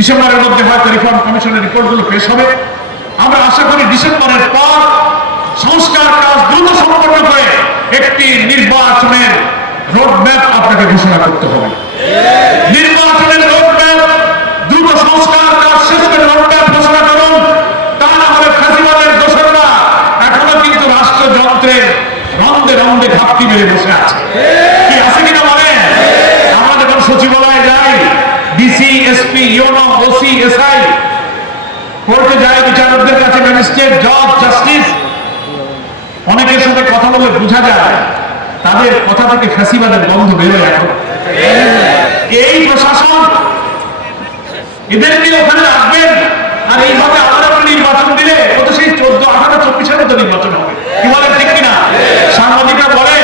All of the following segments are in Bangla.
ডিসেম্বরের মধ্যে হয়তো রিফর্ম কমিশনের রিপোর্টগুলো পেশ হবে। আমরা আশা করি ডিসেম্বরের পর সংস্কার কাজ দ্রুত সম্পন্ন করে একটি নির্বাচনের রোডম্যাপ আপনাকে ঘোষণা করতে হবে। নির্বাচনের রোডম্যাপ দ্রুত সংস্কার কাজ শেষ করে রোডম্যাপ ঘোষণা করুন তা না হলে ফ্যাসিবাদের দোসররা এখনও কিন্তু রাষ্ট্রযন্ত্রের রন্ধে রন্ধে ঘাপটি মেরে বসে আছে কি আছে কিনা বলেন আমরা যখন সচিবালয়ে যাই DC SP UNO OC SI কোর্টে যায় বিচারকদের কাছে ম্যাজিস্ট্রেট জজ জাস্টিস অনেকের সাথে কথা বলে বোঝা যায়, তাদের কথা থেকে ফ্যাসিবাদের গন্ধ বেরোয় এখন। এই প্রশাসন, এদেরকে ওখানে রাখবেন, আর এইভাবে আপনি নির্বাচন দিলে, ও তো সেই চোদ্দ, আঠারো চব্বিশের মতো নির্বাচন হবে। কি বলেন ঠিক কিনা সাংবাদিকরা বলে,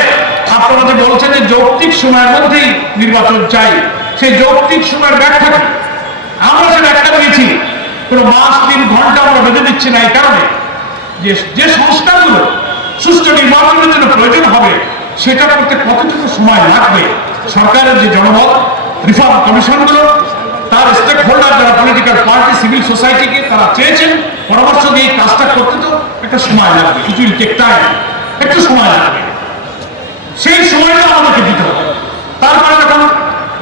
আপনারা যে বলছেন যে যৌক্তিক সময়ের মধ্যেই নির্বাচন চাই, সেই যৌক্তিক সময়ের ব্যাখ্যা কি? আমরা সে ব্যাখ্যা দিয়েছি, কোনো মাস তিন ঘণ্টা আমরা বেঁধে দিচ্ছি না এই কারণে। যে সংস্কারগুলো সুষ্ঠু নির্বাচনের জন্য প্রয়োজন হবে, সেটা করতে কতটুকু সময় লাগবে? সরকারের যে জনমত, রিফর্ম কমিশনগুলো, তার স্টেক হোল্ডার যারা পলিটিক্যাল পার্টি সিভিল সোসাইটিকে তারা চেয়েছেন, পরামর্শ দিয়ে কাজটা করতে তো একটা সময় লাগবে ইট উইল টেক টাইম একটু সময় লাগবে। সেই সময়টা আমাদেরকে দিতে হবে। তারপরে যখন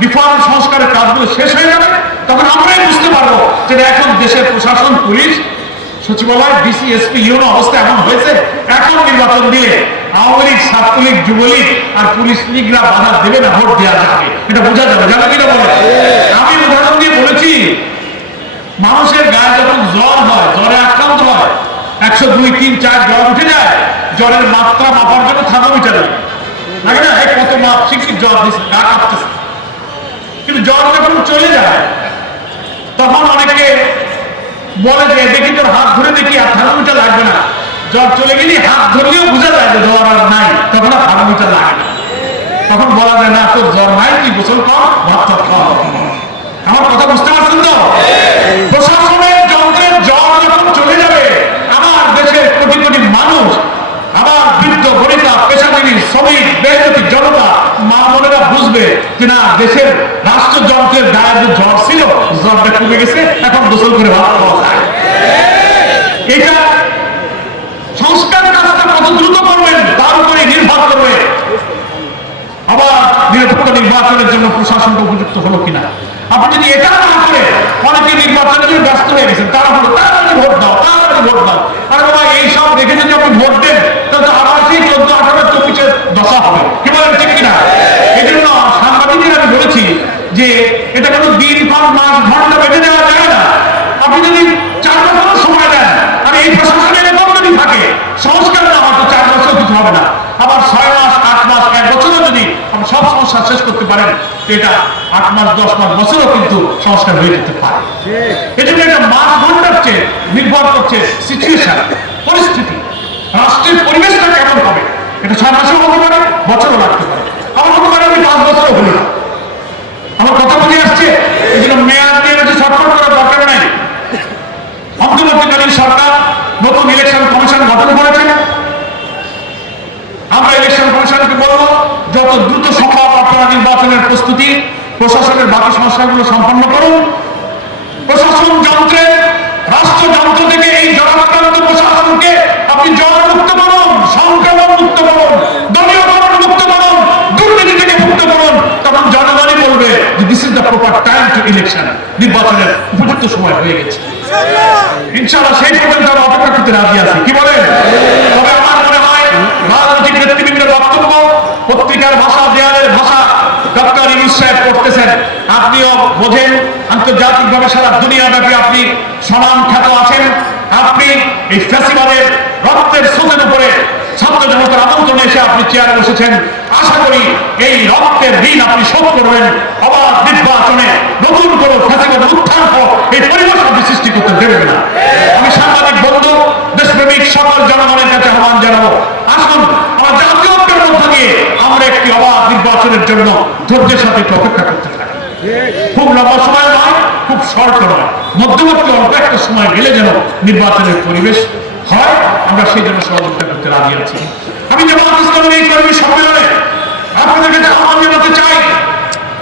রিফর্ম সংস্কারের কাজগুলো শেষ হয়ে যাবে, তখন আমরাই বুঝতে পারব যে এখন দেশের প্রশাসন, পুলিশ সচিবালয়, ডিসি, এসপি ইউনো অবস্থা এমন হয়েছে, এখন নির্বাচন দিলে আওয়ামী লীগ, ছাত্রলীগ, যুবলীগ আর পুলিশ লীগরা বাধা দেবে না, ভোট দেওয়া যাবে। এটা বোঝা যাবে যাবে কিনা বলে? আমি উদাহরণ দিয়ে বলেছি, মানুষের গায়ে যখন জ্বর হয়, জ্বরে আক্রান্ত হয়, একশো দুই, তিন, চার জ্বর উঠে যায়, জ্বরের মাত্রা মাপার জন্য থার্মোমিটার লাগে। না? এই কত মাপ শিখি জ্বর দিচ্ছে গা কাঁপতেছে। কিন্তু জ্বর যখন চলে যায়, তখন অনেকে বলে যে দেখি তোর হাত ধরে দেখি আর থার্মোমিটার লাগবে না। জ্বর চলে গেলে হাত ধরলেও বোঝা যায় যে জ্বর আর নাই, তখন আর থার্মোমিটার লাগে না। তখন বলা যায়, না, তোর জ্বর নাই, তুই গোসল কর ভাত খাওয়া আমার কথা বুঝতে পারছেন তো? প্রশাসনের যন্ত্রের জ্বর যখন চলে যাবে আমার দেশের কোটি কোটি মানুষ, আবার বৃদ্ধ, বনিতা, পেশাজীবী, শ্রমিক বেহনতি জনতা মা বোনেরা বুঝবে যে না, দেশের রাষ্ট্রযন্ত্রের গায়ে যে জ্বর ছিল জ্বরটা কমে গেছে, এখন গোসল করে ভাত খাওয়া যায়। এটা সংস্কার কাজটা কত দ্রুত করবেন, তার উপরে নির্ভর করবে। আবার নিরপেক্ষ নির্বাচনের জন্য প্রশাসনকে উপযুক্ত হলো কিনা? আপনি যদি এটা না করে অনেকে নির্বাচনের ব্যস্ত হয়ে গেছেন তারা হলো তাড়াতাড়ি ভোট দাও তাড়াতাড়ি ভোট দাও আর বাবা এই সব দেখে যদি আপনি ভোট দেন তাহলে তো আবার সেই চোদ্দ আঠারো চব্বিশের দশা হবে কি বলেন ঠিক কিনা এই জন্য সাংবাদিকদের আমি বলেছি যে এটা কোনো দিন পাঁচ মাস ঘণ্টা বেঁধে দেওয়া যায় না। আপনি যদি চার বছর সময় দেন আর এই প্রশাসনের এরকম যদি থাকে। সংস্কার না হয়তো চার বছর কিছু হবে না। আবার ছয় মাস আট মাস এক বছরও যদি আপনি সব সমস্যা শেষ করতে পারেন এটা আট মাস দশ মাস বছরও কিন্তু সংস্কার হয়ে যেতে পারে। এই জন্য এটা মাস ঘণ্টার চেয়ে নির্ভর করছে সিচুয়েশন পরিস্থিতি। রাষ্ট্রের পরিবেশটা কেমন হবে? এটা ছয় মাসেও হতে পারে বছরও লাগতে পারে আবার হতে পারে আমি পাঁচ বছরও হলো না আমার কথা বুঝে আসছে এই জন্য মেয়াদ নিয়ে যে ছটফট করার দরকার নাই অন্তর্বর্তীকালীন সরকার নতুন ইলেকশন কমিশন গঠন করেছেন আমরা ইলেকশন কমিশনকে বলব যত দ্রুত সম্ভব আপনারা নির্বাচনের প্রস্তুতি প্রশাসনের বাকি সমস্যাগুলো সম্পন্ন করুন। প্রশাসন যন্ত্রে রাষ্ট্রযন্ত্র থেকে এই জনাক্রান্ত প্রশাসনকে আপনি জ্বর মুক্ত করুন, সংক্রমণ মুক্ত করুন, দলীয় মুক্ত করুন সময় হয়ে গেছে। অপেক্ষা কি রাজনৈতিক নেতৃবৃন্দের বক্তব্য পত্রিকার ভাষা, দেয়ালের ভাষা ডক্টর ইউনুস সাহেব করতেছেন আপনিও বোঝেন আন্তর্জাতিক ভাবে সারা দুনিয়া ব্যাপী আপনি সমান খ্যাত আছেন। আপনি এই ফেস্টিভ্যালের রক্তের স্রোতের উপরে ছাত্র জনতার আমন্ত্রণে এসে আপনি চেয়ারে বসেছেন। আশা করি এই রক্তের আপনি শোধ করবেন। আবার নির্বাচনে নতুন উত্থান হোক, এই পরিবেশ আপনি সৃষ্টি করতে দেবেন না। আমি সাংবাদিক বন্ধু, দেশপ্রেমিক সকল জনগণের কাছে আহ্বান জানাব। আসুন আমার বছরের জন্য ধৈর্যের সাথে অপেক্ষা করতে থাকে খুব লম্বা সময় নয়, খুব শর্ট নয়। মধ্যবর্তী অল্প একটা সময় গেলে যেন নির্বাচনের পরিবেশ হয়, আমরা সেই জন্য সহযোগিতা করতে রাজি আছি। আমি জামাত ইসলামের এই কর্মী সম্মেলনে আপনাদের কাছে আহ্বান জানাতে চাই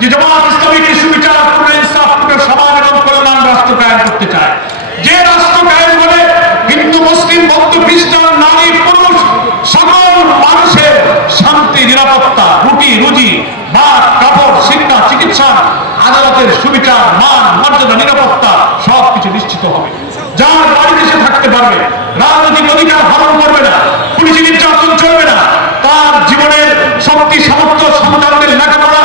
যে জামাত ইসলামী কৃষি বিচার, পুরো ইনসাফ, পুরো সমাজ এবং কল্যাণ রাষ্ট্র কায়ন করতে চায়। যে রাষ্ট্র কায়ন করে হিন্দু, মুসলিম, বৌদ্ধ, খ্রিস্টান অধিকার মান, মর্যাদা, নিরাপত্তা সবকিছু নিশ্চিত হবে। যার বাড়িতে সে থাকতে পারবে, রাজনৈতিক অধিকার হরণ করবে না, পুলিশি নির্যাতন চলবে না, তার জীবনের শক্তি, সামর্থ্য সন্তানদের লেখাপড়া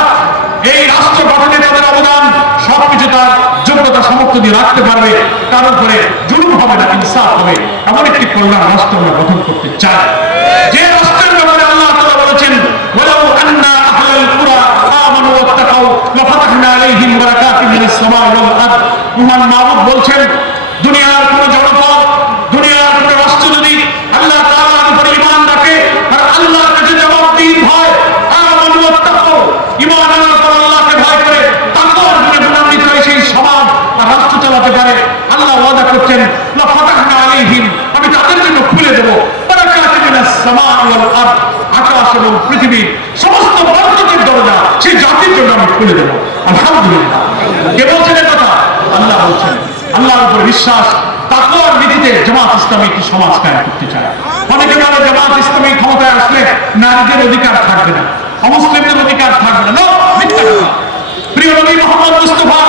এই রাষ্ট্র গঠনে তাদের অবদান, সবকিছু তার যোগ্যতা, সামর্থ্য দিয়ে রাখতে পারবে। তার উপরে জুলুম হবে না, ইনসাফ হবে, এমন একটি কল্যাণ রাষ্ট্র আমরা গঠন করতে চাই। যে রাষ্ট্রের মিনাস সামাই ওয়াল আরদ বলছেন, দুনিয়ার কোন জনপদ, দুনিয়ার কোন রাষ্ট্র যদি আল্লাহ তাআলার উপরে ঈমান রাখে, আর আল্লাহর কাছে হয় আমি খুলে আকাশ সমস্ত বরকতের দরজা সেই জাতির জন্য আমি খুলে দেব। আলহামদুলিল্লাহ। কে বলছেন কথা? আল্লাহ বলছেন। আল্লাহর উপর বিশ্বাস তাকওয়ার নীতিতে জামাত ইসলামী একটি সমাজ কায়েম করতে চায়। অনেকে বলে জামাত ইসলামী ক্ষমতায় আসলে নারীদের অধিকার থাকবে না, অমুসলিমদের অধিকার থাকবে না। মিথ্যা প্রিয় নবী মোহাম্মদ মুস্তাফা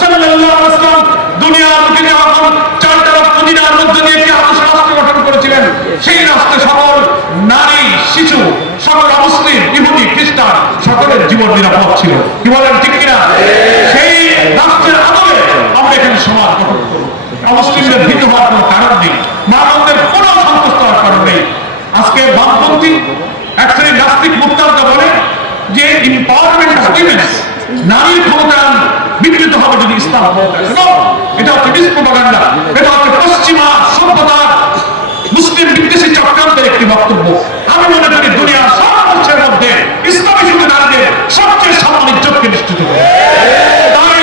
সাল্লাল্লাহু আলাইহি ওয়াসাল্লাম দুনিয়ার বুকে যখন চারটা রক্ত দিনার মধ্যে দিয়ে একটি আদর্শ রাষ্ট্র গঠন করেছিলেন? সেই রাষ্ট্রে সকল নারী, শিশু, সকল অমুসলিম, ইহুদি, খ্রিস্টান সকলের জীবন নিরাপদ ছিল। কি বলেন, ঠিক কিনা? সেই রাষ্ট্রের আদলে আমরা এখানে সমাজ গঠন করব। অমুসলিমদের ভীত হওয়ার কোনো কারণ নেই, মানবদের কোনো সন্তুষ্ট হওয়ার কারণ নেই। আজকে বামপন্থী এক শ্রেণির নাস্তিক মুক্তারটা বলে যে এম্পাওয়ারমেন্ট অফ উইমেন্স নারীর ক্ষমতায়ন বিকৃত হবে যদি ইসলাম এটা হচ্ছে মিসপ্রোপাগান্ডা এটা হচ্ছে পশ্চিমা সভ্যতার মুসলিম বিদ্বেষী চক্রান্তের একটি বক্তব্য আমি মনে করি দুনিয়ার সব রাষ্ট্রের মধ্যে ইসলামী শুধু নারীদের সবচেয়ে সম্মান ইজ্জতকে নিশ্চিত করে তাই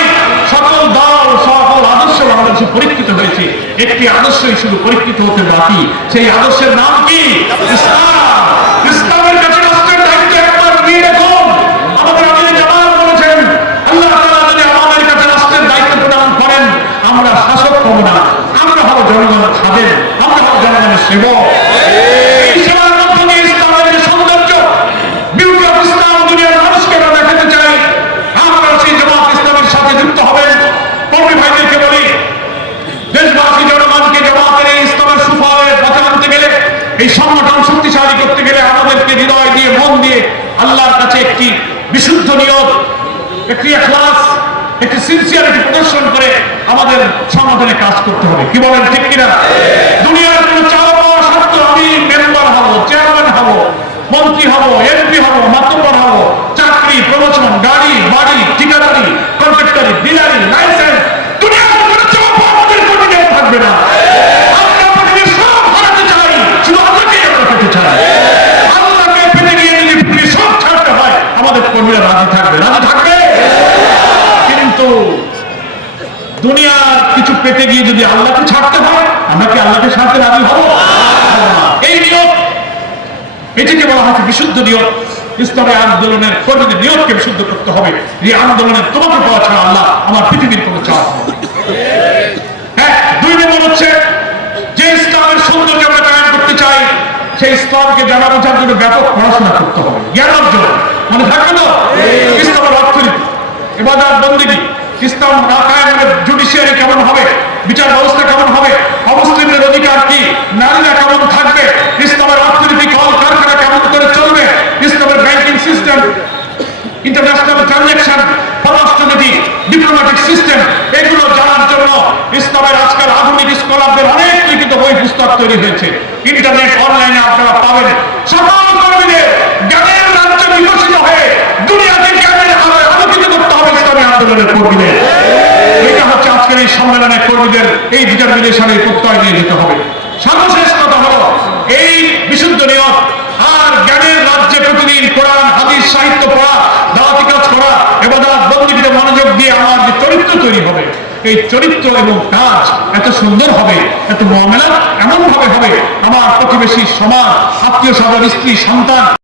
সকল দল সকল আদর্শ বাংলাদেশে পরীক্ষিত হয়েছে একটি আদর্শই শুধু পরীক্ষিত হতে বাকি সেই আদর্শের নাম কি? ইসলাম ইসলামের কাছে রাষ্ট্রের দায়িত্ব একবার নিয়ে দেখুন আমাদের আমির জামাত বলেছেন আল্লাহ তাআলা যদি আমাদের কাছে রাষ্ট্রের দায়িত্ব প্রদান করেন আমরা শাসক হব না আমরা হব জনগণের খাদেম আমরা হব জনগণের সেবক এই সেবার মধ্য দিয়ে ইসলামের যে সৌন্দর্য বিউটি অফ ইসলাম দুনিয়ার মানুষকে আমরা দেখাতে চাই আমরা সেই জামাত ইসলামের সাথে যুক্ত হবেন কর্মী ভাইদেরকে বলি দেশবাসী জনগণকে জামাতের এই ইসলামের সুফলের পথে আনতে গেলে এই সংগঠন শক্তিশালী করতে গেলে আমাদেরকে হৃদয় দিয়ে মন দিয়ে আল্লাহর কাছে একটি বিশুদ্ধ নিয়ত একটি এখলাস একটি সিনসিয়ারিটি প্রদর্শন করে আমাদের সংগঠনে কাজ করতে হবে। কি বলেন ঠিক কিনা? দুনিয়ার কোন চাওয়া পাওয়া আমি মেম্বার হব চেয়ারম্যান হব, মন্ত্রী হব এমপি হব মাতব্বর হব, চাকরি, প্রমোশন, গাড়ি, বাড়ি, ঠিকাদারি কন্ট্রাক্টারি ডিলারি লাইসেন্স পেতে গিয়ে যদি আল্লাহকে ছাড়তে হয়, আমরা কি আল্লাহকে ছাড়তে রাজি হব? এই নিয়ম এটিকে বলা হচ্ছে বিশুদ্ধ নিয়ম ইসলামী আন্দোলনের কর্মীদের নিয়মকে বিশুদ্ধ করতে হবে। এই আন্দোলনের তোমাকে পাওয়া ছাড়া আল্লাহ আমার পৃথিবীর কোনো হবে হ্যাঁ দুই নম্বর হচ্ছে, যে ইসলামের সৌন্দর্য আমরা কায়েম করতে চাই, সেই ইসলামকে জানা বোঝার জন্য ব্যাপক পড়াশোনা করতে হবে। জ্ঞান অর্জন মানে থাকবে তো? ইসলামের অর্থনীতি এবাদার বন্দিগি, ইসলাম না জুডিশিয়ারি কেমন হবে? বিচার ব্যবস্থা কেমন হবে? অমুসলিমদের অধিকার কি? নারীরা কেমন থাকবে? ইসলামের অর্থনীতি কল কারখানা কেমন করে চলবে? ইসলামের ব্যাংকিং সিস্টেম ইন্টারন্যাশনাল ট্রানজাকশন পররাষ্ট্রনীতি ডিপ্লোম্যাটিক সিস্টেম এগুলো জানার জন্য ইসলামের আজকাল আধুনিক স্কলারদের অনেক লিখিত বই পুস্তক তৈরি হয়েছে। ইন্টারনেট অনলাইনে আপনারা পাবেন সকল কর্মীদের জ্ঞানের রাজ্য বিকশিত হয়ে দুনিয়াকে জ্ঞানের আলোয় আলোকিত করতে হবে ইসলামী আন্দোলনের কর্মীদের এটা হচ্ছে আজকের এই সম্মেলনের কর্মীদের এই ডিটারমিনেশনের প্রত্যয় নিয়ে যেতে হবে। সর্বশেষ কথা হলো, এই বিশুদ্ধ নিয়ম আর জ্ঞানের রাজ্যে প্রতিদিন কোরআন, হাদিস, সাহিত্য পড়া, দাওয়াতি কাজ করা, এবাদাত বন্দীকে মনোযোগ দিয়ে আমার যে চরিত্র তৈরি হবে, এই চরিত্র এবং কাজ এত সুন্দর হবে, এত মহামেলা এমন ভাবে হবে, আমার প্রতিবেশী সমাজ, আত্মীয় স্বজন, স্ত্রী, সন্তান